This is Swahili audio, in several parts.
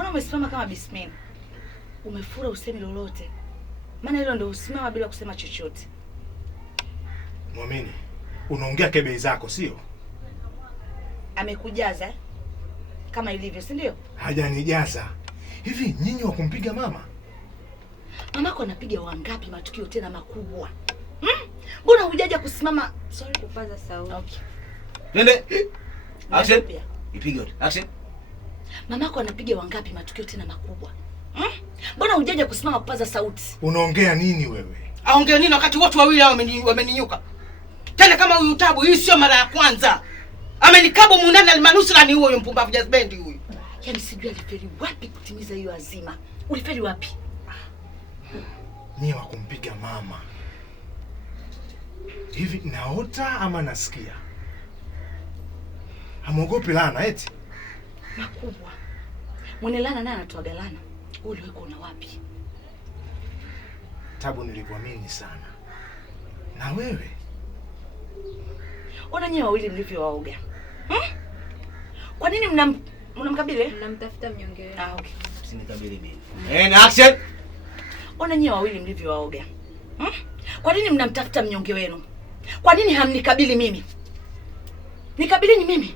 Mbona umesimama kama Bismini? Umefura usemi lolote. Maana hilo ndio usimama bila kusema chochote. Muamini, unaongea kebe zako sio? Amekujaza kama ilivyo, si ndio? Hajanijaza. Hivi nyinyi wa kumpiga mama? Mamako anapiga wangapi matukio tena makubwa? Mbona hujaja kusimama? Sorry kupaza sauti. Okay. Nende. Action. Ipige yote. Action. Mamako anapiga wangapi matukio tena makubwa? Mbona hujaja kusimama kupaza sauti? Unaongea nini wewe? Aongea nini wakati watu wawili hao wameninyuka? Tena kama huyu Tabu, hii sio mara ya kwanza. Amenikabo munana almanusra ni huyo mpumbavu Jazbendi huyu. Yaani sijui alifeli wapi kutimiza hiyo azima. Ulifeli wapi? Nyinyi wa kumpiga mama. Hivi naota ama nasikia? Hamuogopi laana eti? Makubwa. Mwenye laana naye anatoa galana. Uliweko na wapi? Tabu, nilikuamini sana. Na wewe? Ona nyewe wawili mlivyo waoga. Kwa nini mnamkabili? Mnamtafuta mnyonge wenu. Okay. Usinikabili mimi. And action. Ona nyewe wawili mlivyo waoga. Kwa nini mnamtafuta mnyonge wenu? Kwa nini hamnikabili mimi? Nikabilini mimi.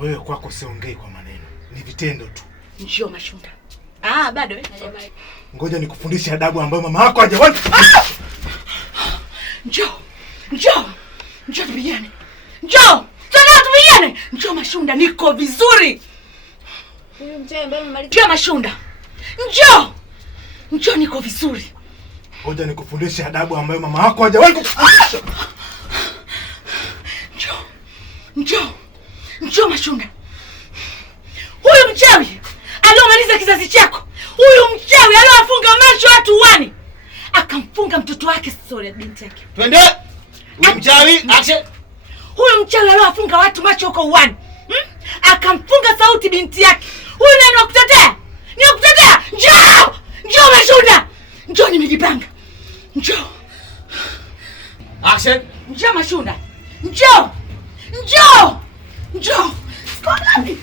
Wewe kwako siongei kwa maneno. Ni vitendo tu. Njoo Mashunda. Bado Ngoja nikufundishe adabu ambayo mama yako hajawahi. Njoo tupigane. Njoo tupigane. Njoo Mashunda, niko vizuri. Huyu mchawi ambaye mmaliza. Njoo Mashunda. Njoo niko vizuri. Ngoja nikufundishe adabu ambayo mama yako hajawahi. Njoo Mashunda. Huyu mchawi aliomaliza kizazi chako. Huyu mchawi aliowafunga macho watu wani. Akamfunga mtoto wake story binti yake. Twende. Huyu mchawi, action. Huyu mchawi aliowafunga watu macho huko uani. Akamfunga sauti binti yake. Huyu nani wa kutetea? Ni wa kutetea. Njoo Mashunda. Njoo nimejipanga. Njoo. Action. Njoo Mashunda. Njoo. Skolani.